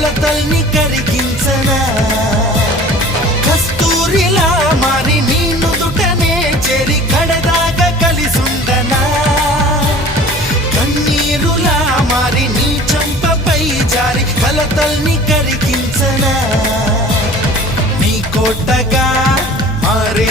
కలతల్ని కరిగించనా కస్తూరిలా మారి నీ నుదుటనే చేరి కడదాగా కలిసుండనా కన్నీరులా మారి నీ చంపపై జారి కలతల్ని కరిగించనా నీ కోటగా మారే